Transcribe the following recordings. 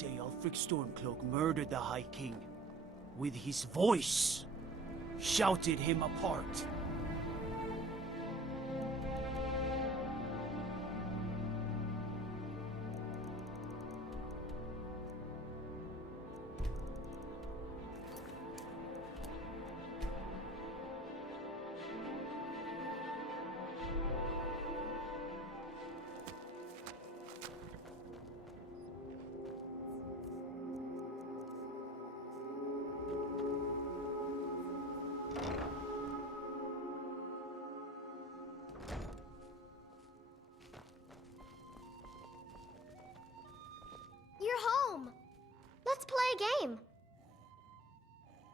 say Ulfric Stormcloak murdered the High King. With his voice, shouted him apart. Let's play a game.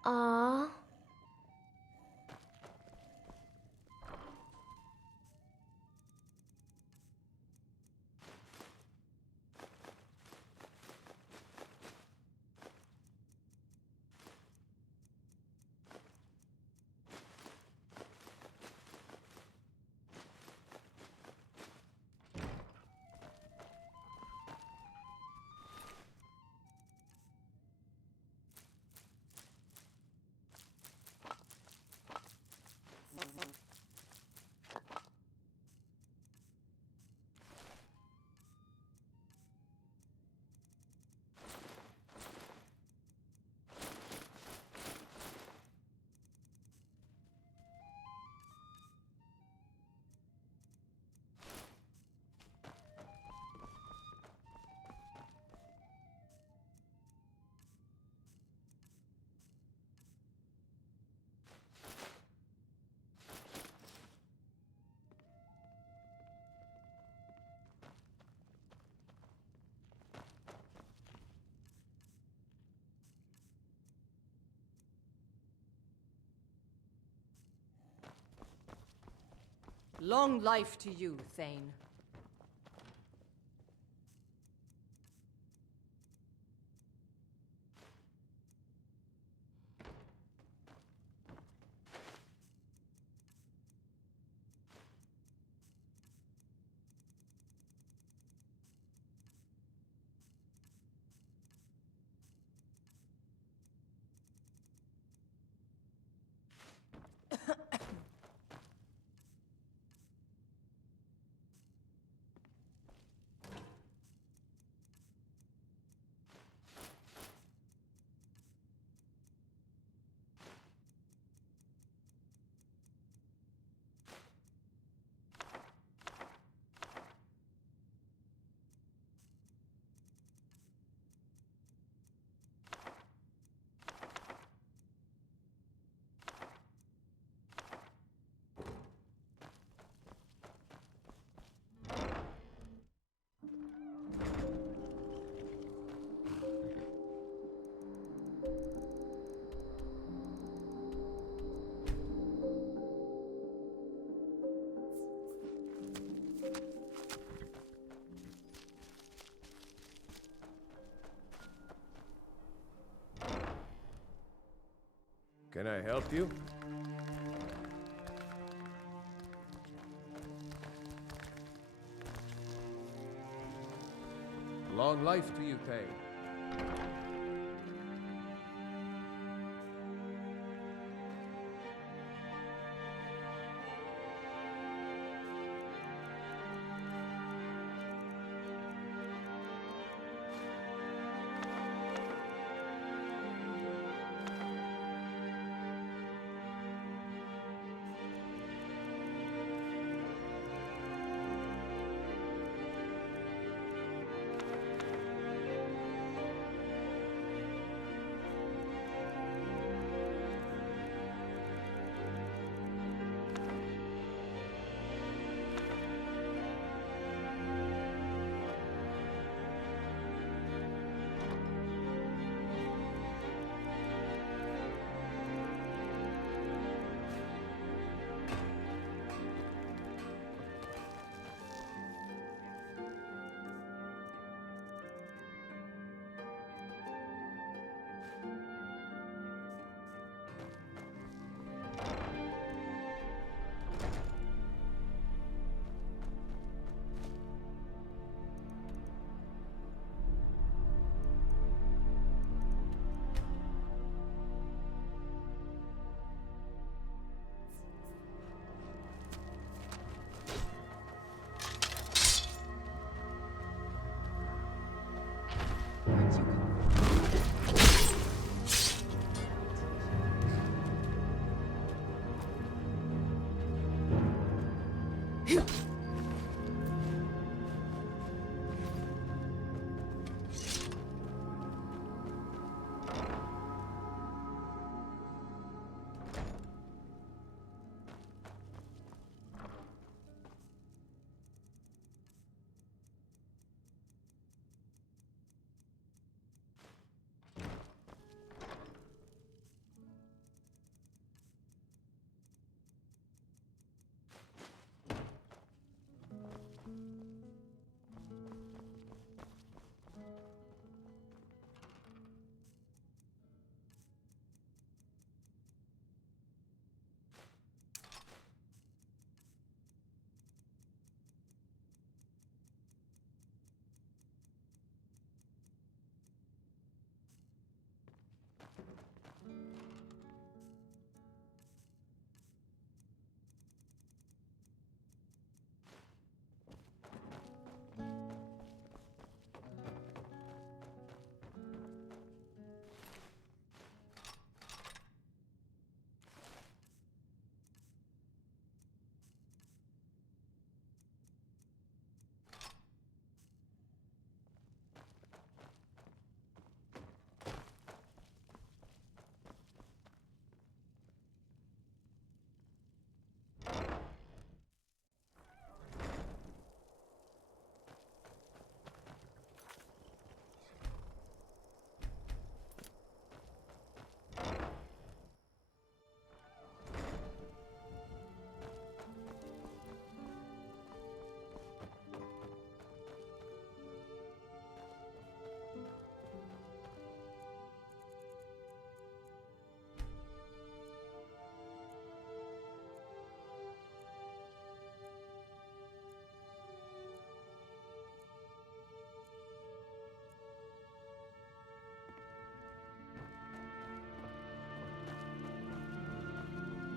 Aww. Long life to you, Thane. Can I help you? Long life to you, Thane.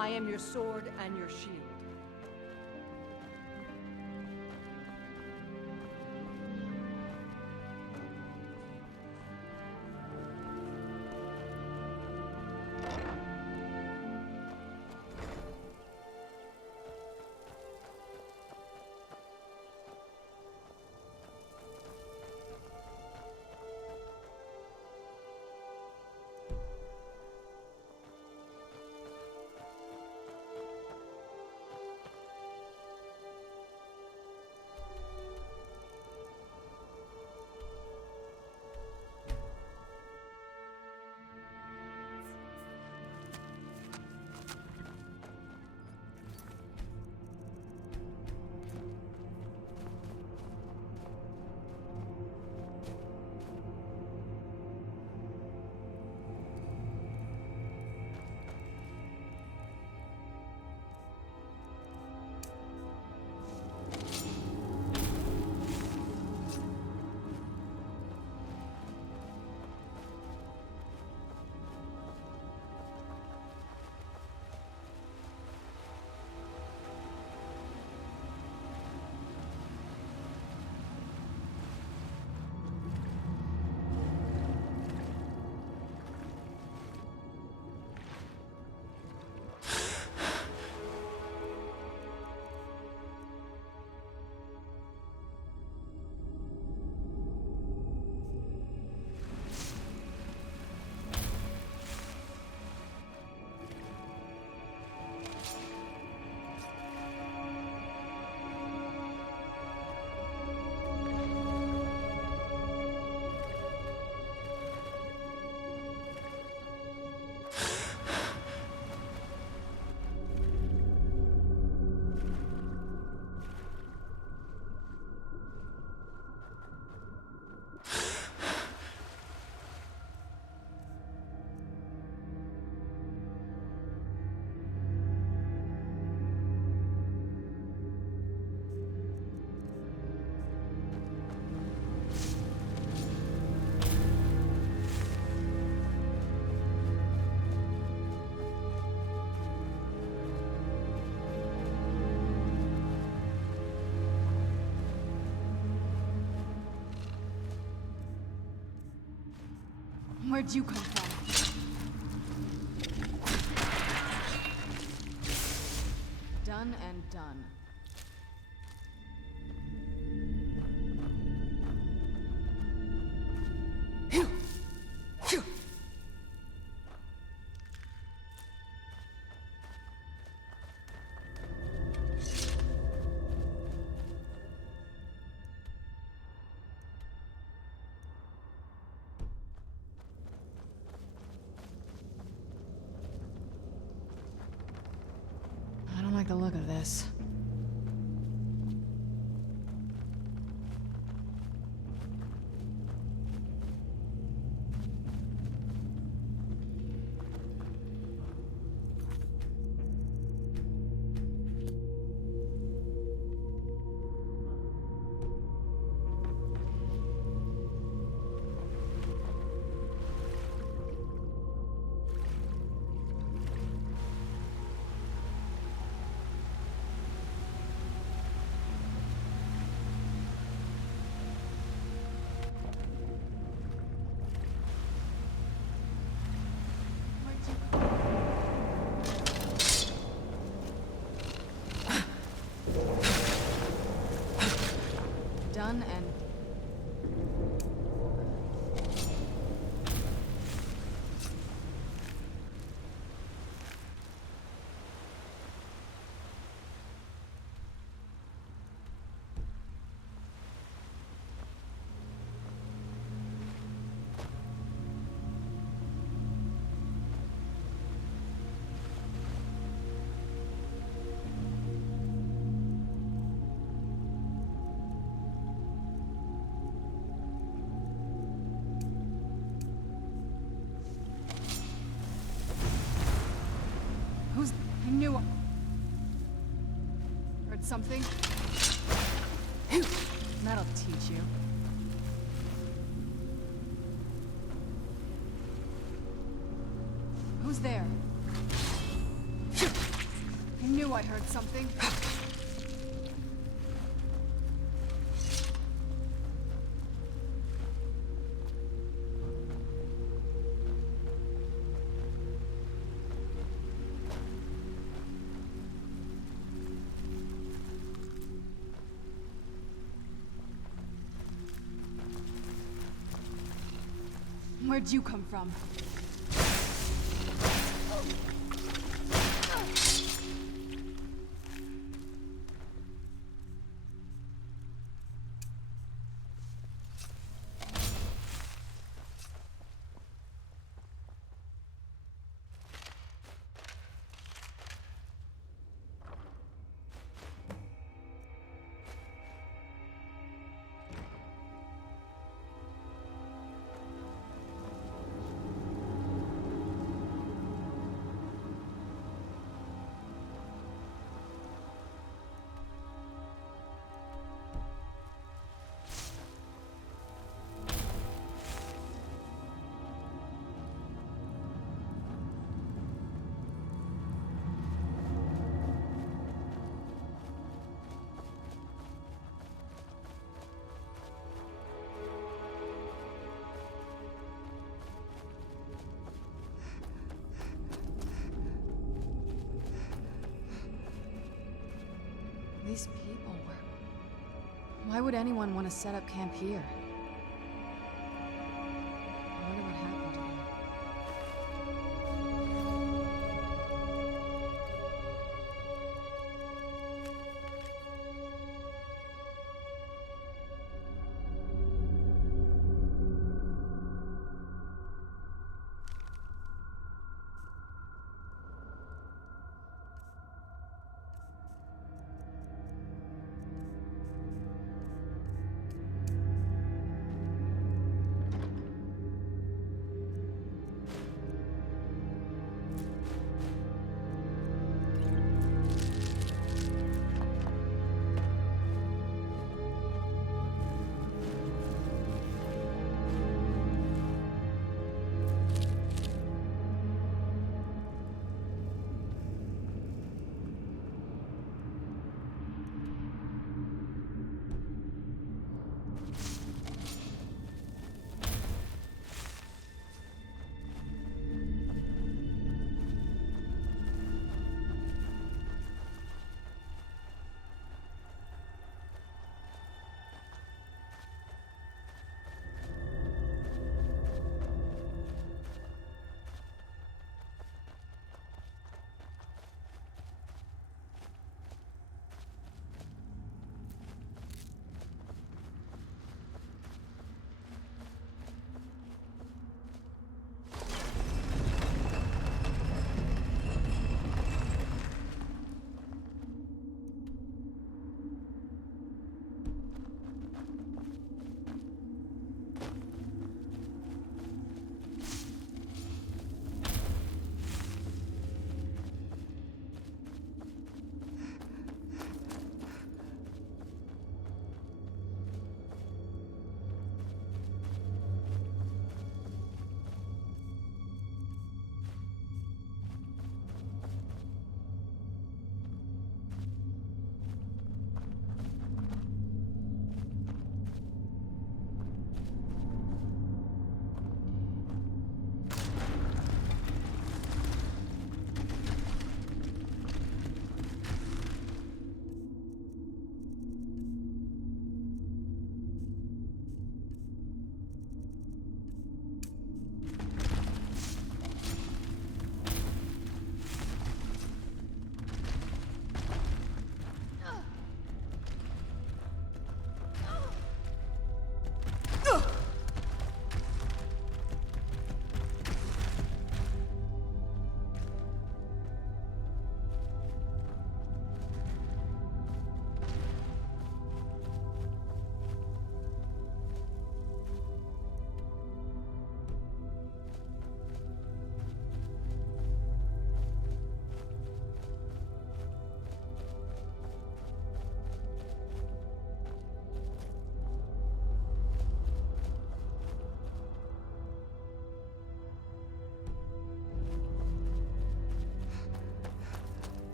I am your sword and your shield. Where'd you come from? Done and done. the look of this. Done and... Who's... I knew... Heard something? That'll teach you. Who's there? I knew I heard something. Where'd you come from? These people were... Why would anyone want to set up camp here? I wonder what happened to them.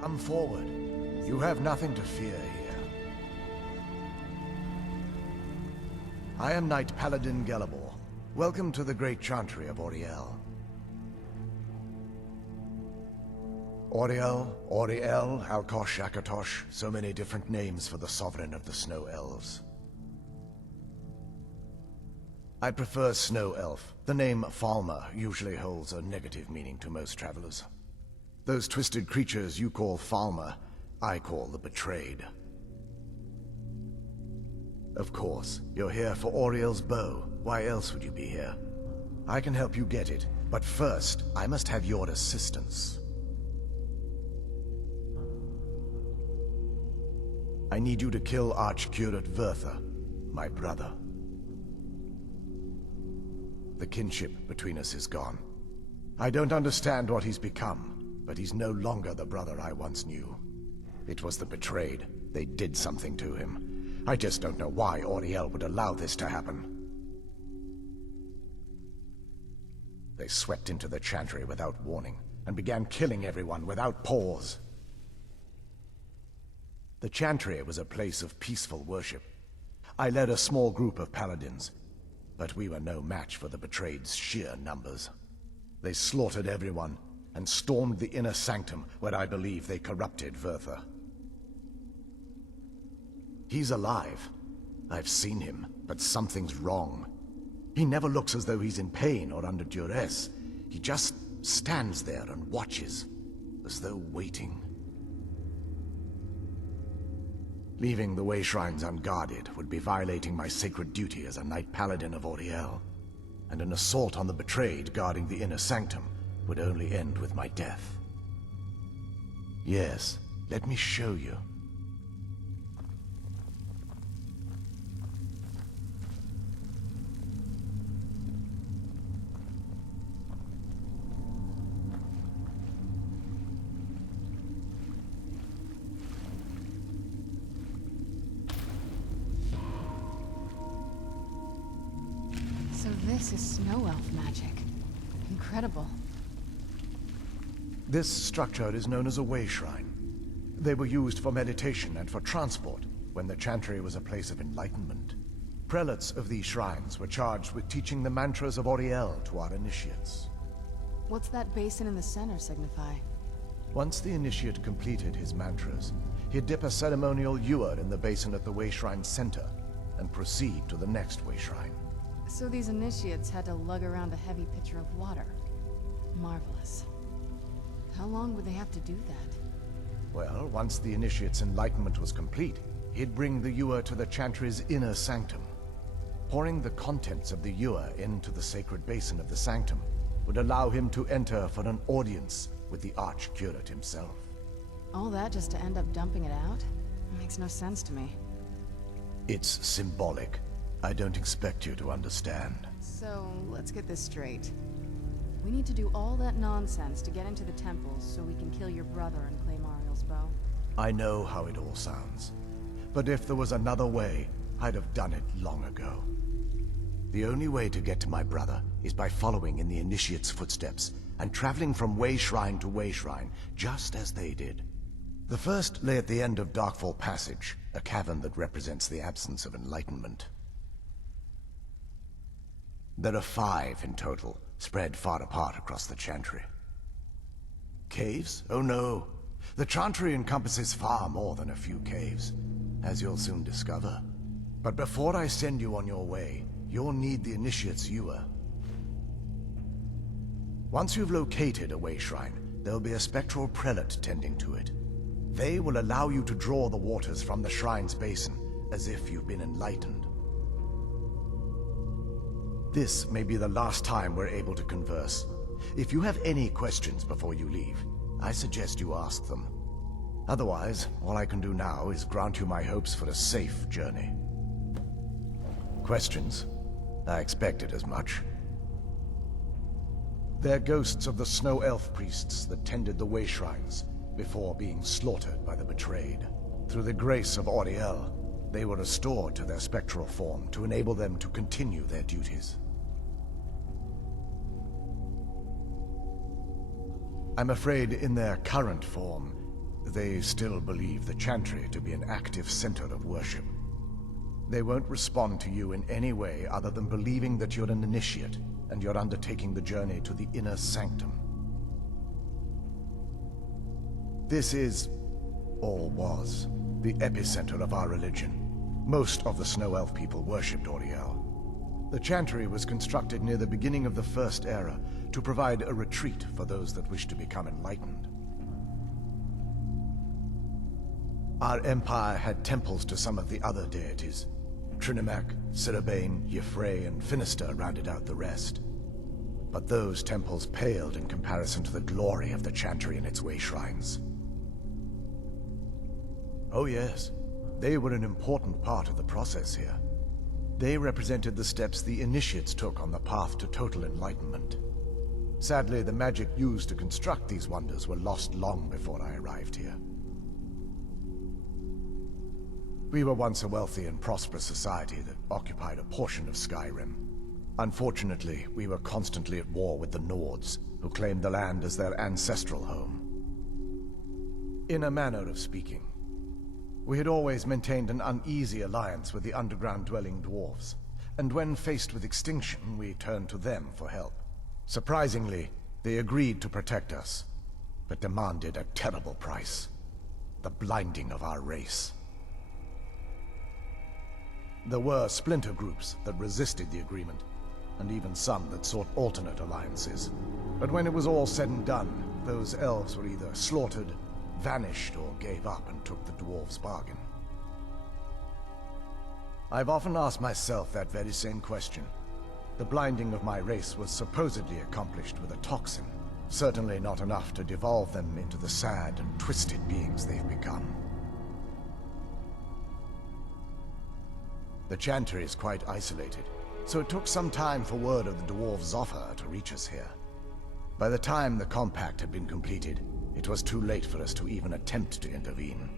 Come forward. You have nothing to fear here. I am Knight Paladin Gelebor. Welcome to the great chantry of Auriel. Auriel, Alkosh, Akatosh, so many different names for the sovereign of the Snow Elves. I prefer Snow Elf. The name Falmer usually holds a negative meaning to most travelers. Those twisted creatures you call Falmer, I call the Betrayed. Of course, you're here for Auriel's bow. Why else would you be here? I can help you get it, but first, I must have your assistance. I need you to kill Archcurate Vertha, my brother. The kinship between us is gone. I don't understand what he's become, but he's no longer the brother I once knew. It was the Betrayed. They did something to him. I just don't know why Auriel would allow this to happen. They swept into the chantry without warning, and began killing everyone without pause. The chantry was a place of peaceful worship. I led a small group of paladins, but we were no match for the Betrayed's sheer numbers. They slaughtered everyone, and stormed the inner sanctum where I believe they corrupted Vertha. He's alive. I've seen him, but something's wrong. He never looks as though he's in pain or under duress. He just stands there and watches, as though waiting. Leaving the way shrines unguarded would be violating my sacred duty as a Knight Paladin of Auriel, and an assault on the Betrayed guarding the inner sanctum would only end with my death. Yes, let me show you. So this is Snow Elf magic. Incredible. This structure is known as a way shrine. They were used for meditation and for transport when the chantry was a place of enlightenment. Prelates of these shrines were charged with teaching the mantras of Auriel to our initiates. What's that basin in the center signify? Once the initiate completed his mantras, he'd dip a ceremonial ewer in the basin at the way shrine's center and proceed to the next way shrine. So these initiates had to lug around a heavy pitcher of water. Marvelous. How long would they have to do that? Well, once the initiate's enlightenment was complete, he'd bring the ewer to the chantry's inner sanctum. Pouring the contents of the ewer into the sacred basin of the sanctum would allow him to enter for an audience with the Archcurate himself. All that just to end up dumping it out? Makes no sense to me. It's symbolic. I don't expect you to understand. So, let's get this straight. We need to do all that nonsense to get into the temples so we can kill your brother and claim Ariel's bow. I know how it all sounds. But if there was another way, I'd have done it long ago. The only way to get to my brother is by following in the initiate's footsteps and traveling from way shrine to way shrine, just as they did. The first lay at the end of Darkfall Passage, a cavern that represents the absence of enlightenment. There are 5 in total, spread far apart across the chantry. Caves? Oh no. The chantry encompasses far more than a few caves, as you'll soon discover. But before I send you on your way, you'll need the initiate's ewer. Once you've located a way shrine, there'll be a spectral prelate tending to it. They will allow you to draw the waters from the shrine's basin, as if you've been enlightened. This may be the last time we're able to converse. If you have any questions before you leave, I suggest you ask them. Otherwise, all I can do now is grant you my hopes for a safe journey. Questions? I expected as much. They're ghosts of the Snow Elf priests that tended the way shrines before being slaughtered by the Betrayed. Through the grace of Auriel, they were restored to their spectral form to enable them to continue their duties. I'm afraid in their current form, They still believe the Chantry to be an active center of worship. They won't respond to you in any way other than believing that you're an initiate, and you're undertaking the journey to the inner sanctum. This is, or was, the epicenter of our religion. Most of the Snow Elf people worshipped Auriel. The Chantry was constructed near the beginning of the First Era to provide a retreat for those that wish to become enlightened. Our empire had temples to some of the other deities. Trinimac, Sirabane, Y'ffre, and Finister rounded out the rest. But those temples paled in comparison to the glory of the Chantry and its way shrines. Oh yes, they were an important part of the process here. They represented the steps the initiates took on the path to total enlightenment. Sadly, the magic used to construct these wonders were lost long before I arrived here. We were once a wealthy and prosperous society that occupied a portion of Skyrim. Unfortunately, we were constantly at war with the Nords, who claimed the land as their ancestral home. In a manner of speaking, we had always maintained an uneasy alliance with the underground-dwelling dwarves, and when faced with extinction, we turned to them for help. Surprisingly, they agreed to protect us, but demanded a terrible price: the blinding of our race. There were splinter groups that resisted the agreement, and even some that sought alternate alliances. But when it was all said and done, those elves were either slaughtered, vanished, or gave up and took the dwarves' bargain. I've often asked myself that very same question. The blinding of my race was supposedly accomplished with a toxin, certainly not enough to devolve them into the sad and twisted beings they've become. The Chantry is quite isolated, so it took some time for word of the dwarves' offer to reach us here. By the time the compact had been completed, it was too late for us to even attempt to intervene.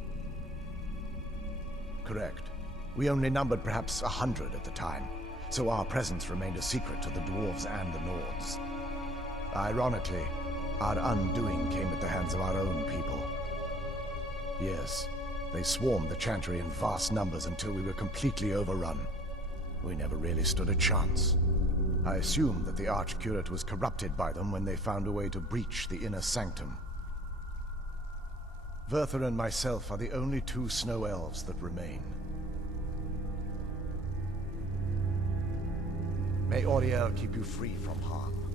Correct. We only numbered perhaps 100 at the time, so our presence remained a secret to the dwarves and the Nords. Ironically, our undoing came at the hands of our own people. Yes, they swarmed the Chantry in vast numbers until we were completely overrun. We never really stood a chance. I assumed that the Archcurate was corrupted by them when they found a way to breach the inner sanctum. Verther and myself are the only two Snow Elves that remain. May Auriel keep you free from harm.